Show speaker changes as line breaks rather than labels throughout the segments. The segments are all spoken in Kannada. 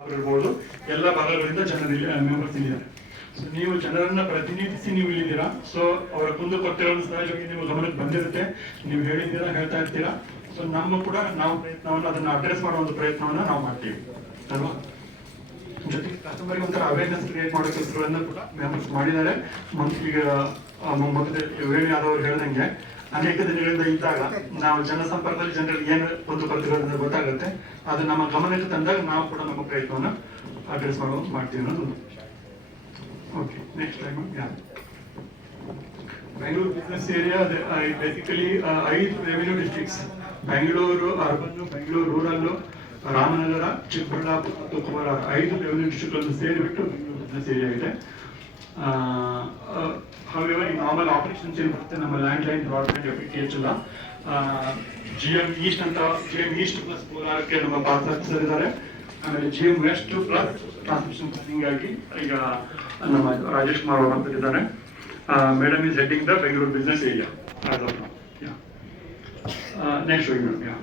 ಇರ್ಬೋದು ಎಲ್ಲ ಭಾಗಗಳಿಂದ ಜನರಿಲ್ಲಿ ಮೆಂಬರ್ಸ್ ಇದ್ದಾರೆ ಸೊ ನೀವು ಜನರನ್ನ ಪ್ರತಿನಿಧಿಸಿ ನೀವು ಇಲ್ಲಿದ್ದೀರಾ? ಸೊ ಅವರ ಕುಂದು ಕೊರತೆಗಳನ್ನು ಸಹಜವಾಗಿ ನೀವು ಗಮನಕ್ಕೆ ಬಂದಿರುತ್ತೆ. ನೀವು ಹೇಳಿದ್ದೀರಾ, ಹೇಳ್ತಾ ಇರ್ತೀರಾ? ಸೊ ನಮ್ಮ ಕೂಡ ನಾವು ಪ್ರಯತ್ನವನ್ನು, ಅದನ್ನ ಅಡ್ರೆಸ್ ಮಾಡೋ ಒಂದು ಪ್ರಯತ್ನವನ್ನ ನಾವು ಮಾಡ್ತೀವಿ. ಅಲ್ವಾ? ಜೊತೆಗೆ ಕಸ್ಟಮರ್ಗೆ ಒಂಥರ ಅವೇರ್ನೆಸ್ ಕ್ರಿಯೇಟ್ ಮಾಡೋ ಕೆಲಸಗಳನ್ನ ಕೂಡ ಮೆಂಬರ್ಸ್ ಮಾಡಿದ್ದಾರೆ. ಮಂತ್ಲಿಗೆ ಮೊದಲೇ ವೇಣು ಯಾದವ್ ಹೇಳ್ದಂಗೆ. ಅನೇಕ ದಿನಗಳಿಂದ ಇದ್ದಾಗ ನಾವು ಜನಸಂಪರ್ಕದಲ್ಲಿ ಜನರಿಗೆ ಏನು ಒಂದು ಕೊರತೆಗಳಿಂದ ಗೊತ್ತಾಗುತ್ತೆ. ಅದು ನಮ್ಮ ಗಮನಕ್ಕೆ ತಂದಾಗ ನಾವು ಕೂಡ ನಮ್ಮ ಪ್ರಯತ್ನವನ್ನು ಅಡ್ರೆಸ್ ಮಾಡೋ ಮಾಡ್ತೀವಿ ಅನ್ನೋದು okay next time Bengaluru business area basically ಐದು revenue districts Bengaluru urban Bengaluru rural Ramanagara Chikkaballapura ಮತ್ತು ಕೋಲಾರ ಐದು ರೆವಿನ್ಯೂ ಡಿಸ್ಟ್ರಿಕ್ಟ್ ಸೇರಿಬಿಟ್ಟು ಬೆಂಗಳೂರು ಬಿಸ್ನೆಸ್ ಏರಿಯಾ ಇದೆ. ಹಾವೆವರ್ ಈ ನಾರ್ಮಲ್ ಆಪರೇಷನ್ಸ್ ಏನು ಬರುತ್ತೆ, ನಮ್ಮ land line broadband F T G M east ಅಂತ ಜಿ ಎಂ ಈಸ್ಟ್ ಪ್ಲಸ್ ಕೋಲಾರಕ್ಕೆ ನಮ್ಮ ಸರ್ ಇದ್ದಾರೆ. ಆಮೇಲೆ G M west plus transmission ಆಗಿ ಈಗ ನಮ್ಮ ರಾಜೇಶ್ ಕುಮಾರ್ ಅವರು ಅಂತ ಇದ್ದಾರೆ. Madam is heading the Bengaluru business area next ಯಾ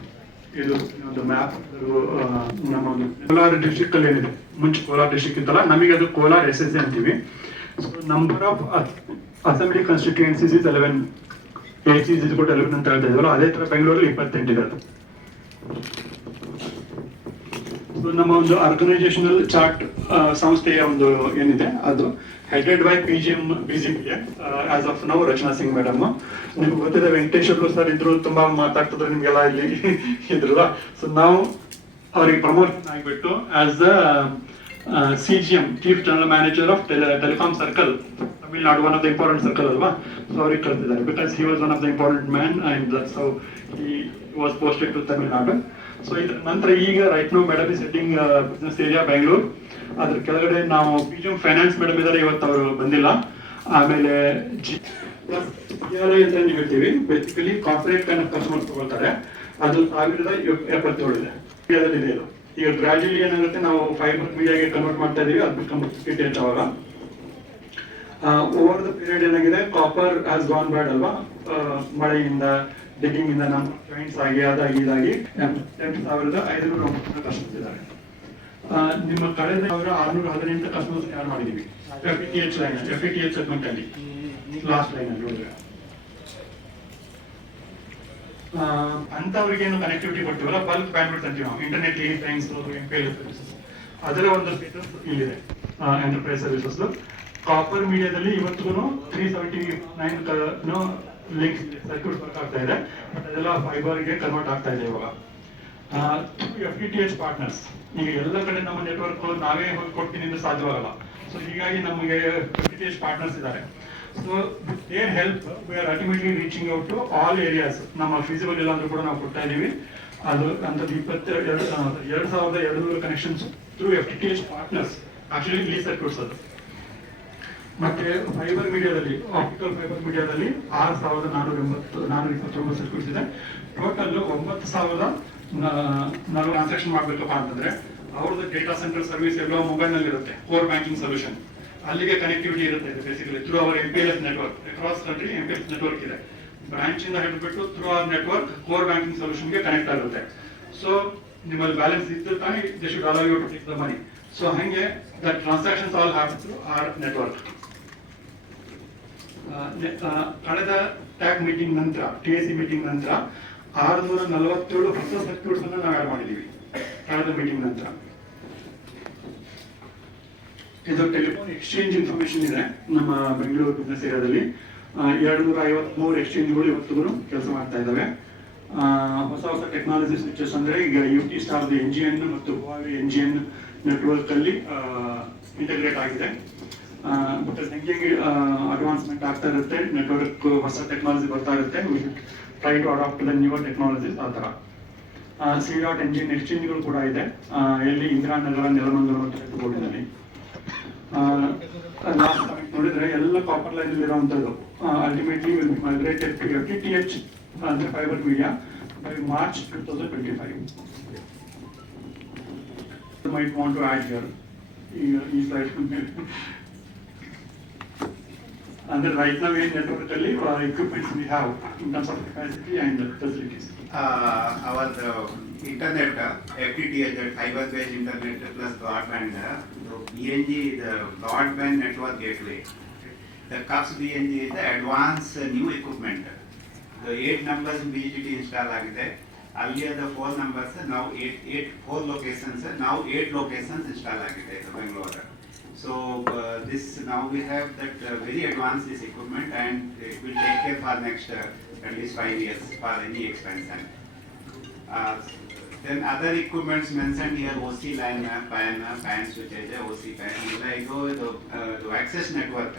ಇದು ಒಂದು ಮ್ಯಾಪ್ ನಮ್ಮ ಕೋಲಾರ ಡಿಸ್ಟಿಕ್ ಅಲ್ಲಿ ಏನಿದೆ? ಮುಂಚೆ ಕೋಲಾರ ಡಿಸ್ಟಿಕ್ ಇತ್ತಲ್ಲ, ನಮಗೆ ಅದು ಕೋಲಾರ ಎಸ್ ಎಸ್ ಅಂತೀವಿ number of assembly constituencies is eleven eight is is eleven ಅಂತ ಹೇಳ್ತಾ ಅದೇ ತರ ಬೆಂಗಳೂರಲ್ಲಿ ಇಪ್ಪತ್ತೆಂಟಿದೆ ಅದು ನಮ್ಮ ಒಂದು ಆರ್ಗನೈಸೇಷನಲ್ ಚಾರ್ಟ್ ಸಂಸ್ಥೆಯ ಒಂದು ಏನಿದೆ, ಅದು headed by P G M B G P as of now Rachana Singh madam ನಿಮ್ಗೆ ಗೊತ್ತಿದೆ ವೆಂಕಟೇಶ್ವರ ಸರ್ ಇದ್ರು, ತುಂಬಾ ಮಾತಾಡ್ತಿದ್ರು, ನಿಮ್ಗೆಲ್ಲ ಇಲ್ಲಿ ಇದ್ರಲ್ಲ. ಸೊ ನಾವು ಅವ್ರಿಗೆ ಪ್ರಮೋಷನ್ ಆಗಿಬಿಟ್ಟು as the C G M chief general manager of telecom circle Tamil Nadu one of the important circle ಅಲ್ವಾ? ಸೊ ಅವ್ರಿಗೆ ಕರೆದಿದ್ದಾರೆ because he was one of the important man and so ಈ was posted to Tamil Nadu so ಇದ್ರ ನಂತರ ಈಗ right no madam setting business area Bengaluru ಅದ್ರ ಕೆಳಗಡೆ ನಾವು ಪಿ ಜಿ ಫೈನಾನ್ಸ್ ಮೇಡಮ್ ಇದ್ದಾರೆ ಇವತ್ತು ಅವರು ಬಂದಿಲ್ಲ. ಆಮೇಲೆ ಜಿ ಅಂತ ಹೇಳ್ತೀವಿ. ಬೇಸಿಕಲಿ ಕಾರ್ಪೊರೇಟ್ ಕಸ್ಟಮರ್ಸ್ ತಗೊಳ್ತಾರೆ. ಅದು ಸಾವಿರದ ಎಪ್- ಎಪ್ಪತ್ತೇಳು ಇದೆ ಇಂಡಿಯಾದಲ್ಲಿ ಇದೆ ಇದು ಈಗ ಗ್ರಾಜುಲಿ ಏನಾಗುತ್ತೆ, ನಾವು ಫೈಬರ್ ಮೀಡಿಯಾಗೆ ಕನ್ವರ್ಟ್ ಮಾಡ್ತಾ ಇದೀವಿ ಅದು ಕಂಪ್ಲೀಟ್ ಹೆಚ್ಚು ಅವಾಗ. ಓವರ್ ದ ಪೀರಿಯಡ್ ಏನಾಗಿದೆ ಕಾಪರ್ ಹ್ಯಾಸ್ ಗಾನ್ ಬ್ಯಾಡ್ ಅಲ್ವಾ? ಮಳೆಯಿಂದ ಡಿಗ್ಗಿಂಗ್ ಇಂದ ನಮ್ಮ ಜಾಯಿಂಟ್ಸ್ ಆಗಿ, ಅದಾಗಿ, ಇದಾಗಿ ಎಂಟು ಸಾವಿರದ ಐದುನೂರ ಒಂಬತ್ತು ಕಸ್ಟಮರ್ಸ್ ಇದ್ದಾರೆ. ನಿಮ್ಮ ಕಳೆದ ಸಾವಿರ ಆರ್ನೂರ ಹದಿನೆಂಟು ಕಸ್ಟಮರ್ಸ್ ಆಡ್ ಮಾಡಿದೀವಿ? F T H line F T H segment ಅಲ್ಲಿ. ಲಾಸ್ಟ್ ಲೈನ್ ಅಲ್ಲಿ ಏನು ಕನೆಕ್ಟಿವಿಟಿ ಕೊಡ್ತೀವಲ್ಲ ಬಲ್ಕ್ ಬ್ಯಾಂಡ್ವಿಡ್ತ್ ಅಂತೀವಿ ನಾವು. ಇಂಟರ್ನೆಟ್ ಟೈಮ್ಸ್ ಅದರ ಒಂದು ಇಲ್ಲಿದೆ ಎಂಟರ್ಪ್ರೈಸ್ ಸರ್ವಿಸಸ್ ಕಾಪರ್ ಮೀಡಿಯಾದಲ್ಲಿ ಇವತ್ತಿಗೂ three seventy nine link circuit work ಆಗ್ತಾ ಇದೆ. ಬಟ್ ಅದೆಲ್ಲ ಫೈಬರ್ಗೆ ಕನ್ವರ್ಟ್ ಆಗ್ತಾ ಇದೆ ಇವಾಗ. F T T H partners ಈಗ ಎಲ್ಲ ಕಡೆ ನಮ್ಮ ನೆಟ್ವರ್ಕ್ ನಾವೇ ಹೋಗಿ ಕೊಡ್ತೀನಿ ಅಂದ್ರೆ ಸಾಧ್ಯವಾಗಲ್ಲ. ಸೊ ಹೀಗಾಗಿ ನಮಗೆ F T T H partners ಇದ್ದಾರೆ. So there help we are ultimately reaching out to all areas ನಮ್ಮ ಫೀಸಿಬಲ್ ಇಲ್ಲ ಕೂಡ ನಾವು ಕೊಡ್ತಾ ಇದೀವಿ ಅದು ಅಂತದ್ದು ಇಪ್ಪತ್ತೆರಡು ಎರಡು ಸಾವಿರದ ಎರಡು ನೂರು connections through F T T H partners actually lease circuits ಅದು ಮತ್ತೆ ಫೈಬರ್ ಮೀಡಿಯಾದಲ್ಲಿ ಆಪ್ಟಿಕಲ್ ಫೈಬರ್ ಮೀಡಿಯಾದಲ್ಲಿ ಆರು ಸಾವಿರದ ನಾನೂರ ಎಂಬತ್ತು, ನಾನೂರ ಇಪ್ಪತ್ತೊಂಬತ್ತು ಸರ್ಕ್ಯೂಟ್ಸ್ ಇದೆ ಟೋಟಲ್ ಒಂಬತ್ತು ಸಾವಿರದ ನಾವು ಟ್ರಾನ್ಸಾಕ್ಷನ್ ಮಾಡಬೇಕಪ್ಪ ಅಂತಂದ್ರೆ ಅವ್ರದ್ದು ಡೇಟಾ ಸೆಂಟರ್ ಸರ್ವಿಸ್ ಎಲ್ಲ ಮೊಬೈಲ್ನಲ್ಲಿ ಇರುತ್ತೆ ಕೋರ್ ಬ್ಯಾಂಕಿಂಗ್ ಸೊಲ್ಯೂಷನ್ ಅಲ್ಲಿಗೆ ಕನೆಕ್ಟಿವಿಟಿ ಇರುತ್ತೆ basically through our M P L S network across country M P S network ಇದೆ. ಬ್ರಾಂಚ್ ಇಂದ ಹಿಡಿದ್ಬಿಟ್ಟು through our network core banking ಸೊಲ್ಯೂಷನ್ಗೆ connect ಆಗುತ್ತೆ. ಸೊ ನಿಮ್ಮಲ್ಲಿ ಬ್ಯಾಲೆನ್ಸ್ ಇದ್ದು ತಾನೇ they should allow you to the money so ಹಂಗೆ the transactions all through our network ಕಳೆದ ಟ್ಯಾಕ್ ಮೀಟಿಂಗ್ ನಂತರ ಟಿ ಎಸ್ ಸಿ ಮೀಟಿಂಗ್ ನಂತರ, ಆರುನೂರ ನಲವತ್ತೇಳು ಹೊಸ ಸರ್ಕ್ಯೂಟ್ಸ್ ಅನ್ನು ನಾವು ಆಡ್ ಮಾಡಿದ್ದೀವಿ ಕಳೆದ ಮೀಟಿಂಗ್ ನಂತರ. ಇದು ಟೆಲಿಫೋನ್ ಎಕ್ಸ್ಚೇಂಜ್ ಇನ್ಫಾರ್ಮೇಶನ್ ಇದೆ ನಮ್ಮ ಬೆಂಗಳೂರು ಬಿಸ್ನೆಸ್ ಏರಿಯಾದಲ್ಲಿ ಎರಡು ನೂರ ಐವತ್ಮೂರು ಎಕ್ಸ್ಚೇಂಜ್ಗಳು ಇವತ್ತಿಗೂ ಕೆಲಸ ಮಾಡ್ತಾ ಇದ್ದಾವೆ. ಹೊಸ ಹೊಸ ಟೆಕ್ನಾಲಜಿ ಸ್ವಿಚಸ್ ಅಂದ್ರೆ ಈಗ U T star N G N ಮತ್ತು Huawei N G N network ಅಲ್ಲಿ ಇಂಟಗ್ರೇಟ್ ಆಗಿದೆ ಬಟ್ ಹೆಂಗೆ ಅಡ್ವಾನ್ಸ್ಮೆಂಟ್ ಆಗ್ತಾ ಇರುತ್ತೆ ನೆಟ್ವರ್ಕ್ ಹೊಸ ಟೆಕ್ನಾಲಜಿ ಬರ್ತಾ ಇರುತ್ತೆ try to adapt the new technology ಆ ಥರ. ಸಿ ಡಾಟ್ ಎಂಜಿನ್ ಎಕ್ಸ್ಚೇಂಜ್ಗಳು ಕೂಡ ಇದೆ. ಎಲ್ಲಿ ಇಂದಿರಾನಗರ ನೆಲಮಂಗಲ ಮತ್ತು ಬೋರ್ಡಿನಲ್ಲಿ ನೋಡಿದ್ರೆ ಎಲ್ಲ ಕಾಪರ್ ಲೈನ್ ಇರುವಂತದ್ದು. Ultimately will migrated to T H ಅಂದ್ರೆ fibre media by March two thousand twenty five might want to add here ಈ ಸ್ಲೈಡ್ ಅಂದ್ರೆ ರೈಟ್ ನಾವ್ ಏನ್ ನೆಟ್ವರ್ಕ್ ಅಲ್ಲಿ equipments we have in terms of capacity and facilities
our internet F T T H fibre base internet plus broadband BNG, the broadband network gateway. The CUPS BNG is the advanced uh, new equipment. The eight numbers BGT install ಆಗಿದೆ earlier the four numbers now eight eight four locations now eight locations install ಆಗಿದೆ in Bangalore. So uh, this now we have that uh, very advanced this equipment and it will take care for next uh, at least five years for any expansion. Uh, Then other equipments mentioned here OC line, uh, PAN, uh, PAN switches, uh, OC PAN, ಇಲ್ಲ ಇದು ಇದು ಇದು access network.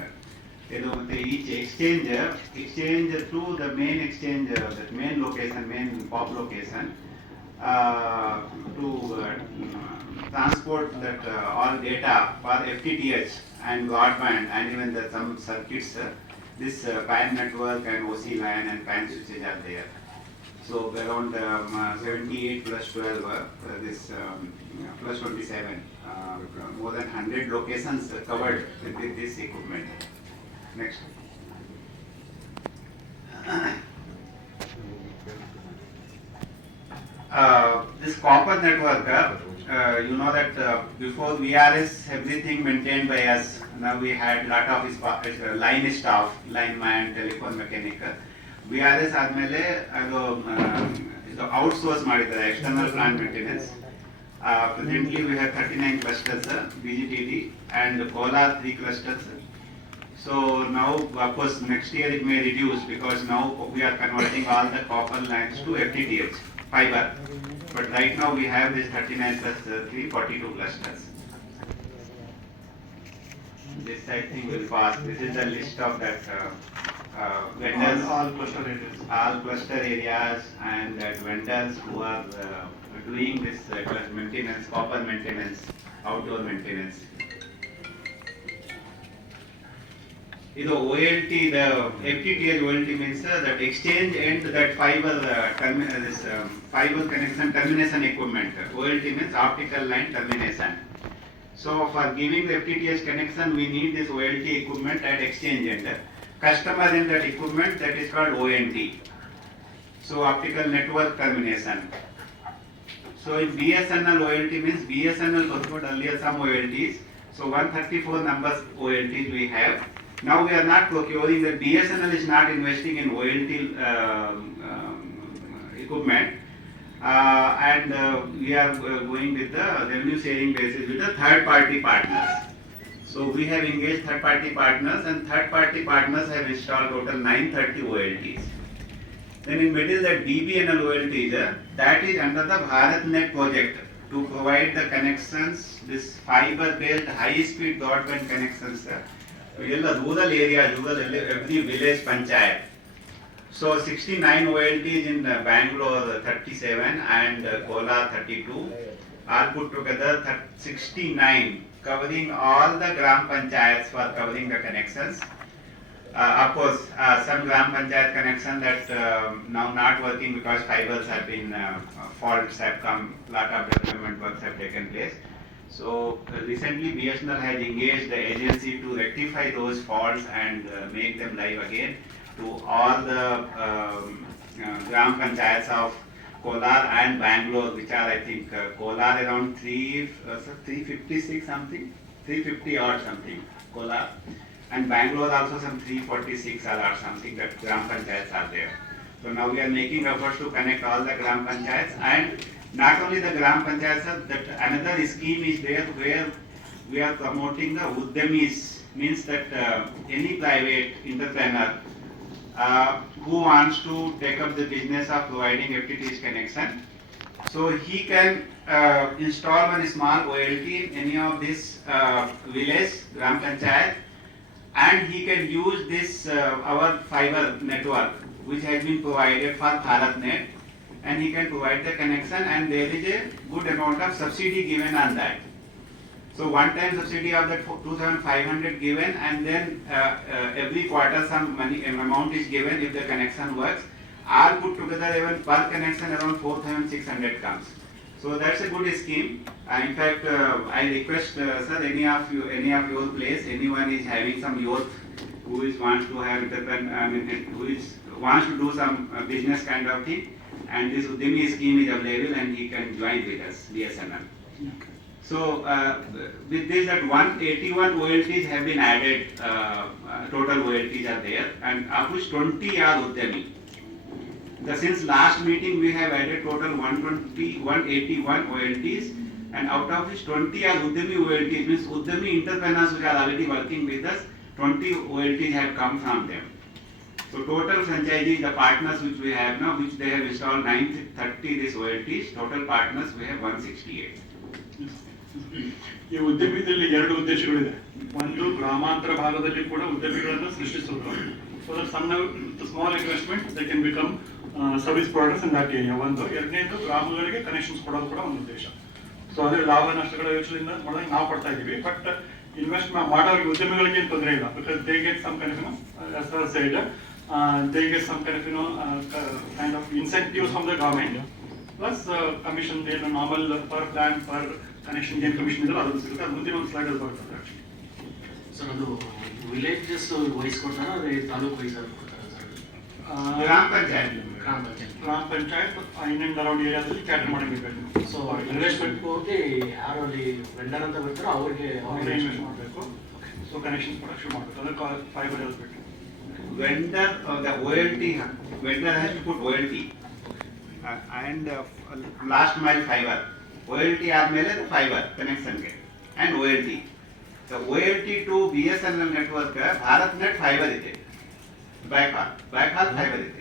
ಇದು ಮತ್ತೆ each exchange, exchange through the main exchange, uh, that main location, main POP location, uh, to uh, transport that uh, all data for FTTH and broadband and even the some circuits, uh, this uh, PAN network and OC line and PAN switches are there. So around um, uh, 78 plus 12, uh, uh, this um, plus 27, uh, more than 100 locations covered with this equipment. Next. This copper network, uh, you know that uh, before VRS, everything maintained by us. Now we had lot of line staff, lineman, telephone mechanic. V R S ಆದಮೇಲೆ ಅದು ಆ, ಇದು ಔಟ್ಸೋರ್ಸ್ ಮಾಡಿದ್ದಾರೆ external plant maintenance presently we have thirty nine clusters B G T D and Kolar three clusters so ನಾವು of course next year it may reduce because ನಾವು we are converting all the copper lines to F T T H fibre but right ನಾವು we have this thirty nine plus three forty two clusters This I think will pass. This is the list of that uh, uh, vendors.
All- all cluster areas.
All cluster areas and that vendors who are uh, doing this uh, clus- maintenance, copper maintenance, outdoor maintenance. ಇದು O L T the F T T H O L T means that exchange and that fibre this fibre connection termination equipment. O L T means optical line termination. So for giving the FTTH connection, we need this OLT equipment at exchange end. Customer in that equipment, that is called ONT. So optical network termination. So in BSNL OLT means BSNL performed earlier some OLTs. So one thirty-four numbers OLTs we have. Now we are not procuring, the BSNL is not investing in OLT um, um, equipment. Uh, and uh, we are uh, going with the revenue sharing basis with the third party partners. So we have engaged third party partners and third party partners have installed total nine thirty OLTs. Then in middle the DBNL OLTs, uh, that is under the BharatNet project to provide the connections, this fiber based high speed broadband connections. uh, to ಎಲ್ಲ rural area, rural every village panchayat. So 69 OLTs in uh, Bangalore uh, 37 and uh, Kolar 32 are put together 69 covering all the gram panchayats for covering the connections. Uh, of course, uh, some gram panchayat connection that um now not working because fibers have been uh, faults have come, lot of development works have taken place. So uh, recently BSNL has engaged the agency to rectify those faults and uh, make them live again to all the um, uh, gram panchayats of Kolar and Bangalore, which are I think uh, Kolar around three, uh, 356 something, 350 or something, Kolar. And Bangalore also some 346 or something that gram panchayats are there. So now we are making efforts to connect all the gram panchayats and not only the gram panchayats, that another scheme is there where we are promoting the Uddamis, means that uh, any private entrepreneur uh, who wants to take up the business of providing FTTH connection. So he can uh, install one small OLT in any of this uh, village, Gram Panchayat, and he can use this uh, our fiber network which has been provided for BharatNet, and he can provide the connection, and there is a good amount of subsidy given on that. So one time subsidy of that two thousand five hundred given and then uh, uh, every quarter some money um, amount is given if the connection works. All put together even per connection around four thousand six hundred comes. So that's a good scheme. Uh, in fact, uh, I request, uh, sir, any of you, any of your place, anyone is having some youth who is wants to have, I mean, who is wants to do some uh, business kind of thing, and this Udemy scheme is available, and he can join with us, BSNL. So, uh, with this, that 181 OLTs have been added, uh, uh, total OLTs are there, and of which 20 are Udemy. The, since last meeting, we have added total 120, 181 OLTs, and out of which 20 are Udemy OLTs, means Udemy entrepreneurs which are already working with us, 20 OLTs have come from them. So total franchisees, the partners which we have now, which they have installed 930 these OLTs, total partners we have 168.
ಈ ಉದ್ಯಮದಲ್ಲಿ ಎರಡು ಉದ್ದೇಶಗಳಿದೆ. ಒಂದು, ಗ್ರಾಮಾಂತರ ಭಾಗದಲ್ಲಿ ಕೂಡ ಉದ್ಯಮಿಗಳನ್ನು ಸೃಷ್ಟಿಸೋದು ಸೊ ಸಣ್ಣ small investment they can become service products in that area ಒಂದು. ಎರಡನೇದು, ಗ್ರಾಮಗಳಿಗೆ ಕನೆಕ್ಷನ್ಸ್ ಕೊಡೋದು ಕೂಡ ಒಂದು ಉದ್ದೇಶ. ಸೊ ಅದೇ ಲಾಭ ನಷ್ಟಗಳ ಯೋಚನೆಯಿಂದ ಮಾಡಿದಾಗ ನಾವು ಪಡ್ತಾ ಇದೀವಿ ಬಟ್ ಇನ್ವೆಸ್ಟ್ ಮಾಡೋರಿಗೆ ಉದ್ಯಮಿಗಳಿಗೆ ಏನು ತೊಂದರೆ ಇಲ್ಲ. Because they get some kind side they get some kind kind of incentives from the government plus commission ಏನು normal per plan per connection game commission ಇದೆಲ್ಲ ಅದು ಸಿಗುತ್ತೆ ಅದು ಮುಂದಿನ ಒಂದು ಸ್ಲೈಡ್ ಅಲ್ಲಿ ಸೊ ಆಕ್ಚುಲಿ
ಸರ್ ಅದು ವಿಲೇಜಸ್ ವೈಸ್ ಕೊಡ್ತಾರ ಅದೇ ತಾಲೂಕು ವೈಸ್ ಅಲ್ಲಿ ಕೊಡ್ತಾರ ಸರ್?
ಗ್ರಾಮ ಪಂಚಾಯತ್.
ಗ್ರಾಮ ಪಂಚಾಯತ್.
ಗ್ರಾಮ ಪಂಚಾಯತ್ ಇನ್ ಅಂಡ್ ಅರೌಂಡ್ ಏರಿಯಾದಲ್ಲಿ ಕ್ಯಾಟರ್ ಮಾಡಬೇಕು
ಸೊ ಇನ್ವೆಸ್ಟ್ಮೆಂಟ್ ಹೋಗಿ ಯಾರು ಅಲ್ಲಿ ವೆಂಡರ್ ಅಂತ ಬರ್ತಾರೋ ಅವ್ರಿಗೆ
ಅವ್ರಿಗೆ ಇನ್ವೆಸ್ಟ್ ಮಾಡಬೇಕು. ಸೊ ಕನೆಕ್ಷನ್ ಕೊಡಕ್ಕೆ ಶುರು ಮಾಡಬೇಕು ಅದಕ್ಕೆ ಫೈಬರ್ ಹೇಳ್ಬೇಕು
vendor O L T vendor has to put put T Uh, last mile last mile fiber. OLT ಆದ್ಮೇಲೆ fiber connection ಗೆ and OLT. The OLT to BSNL network Bharat net fiber ಇದೆ. Bypass, bypass fiber ಇದೆ.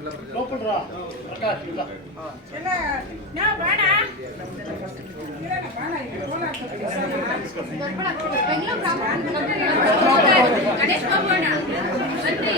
ಇಲ್ಲ. ನಾವು ಬೇಡ
ಬೆಂಗಳೂರು ಗಣೇಶ್ ಬಾಬು ಅಣ್ಣ. ಬನ್ರಿ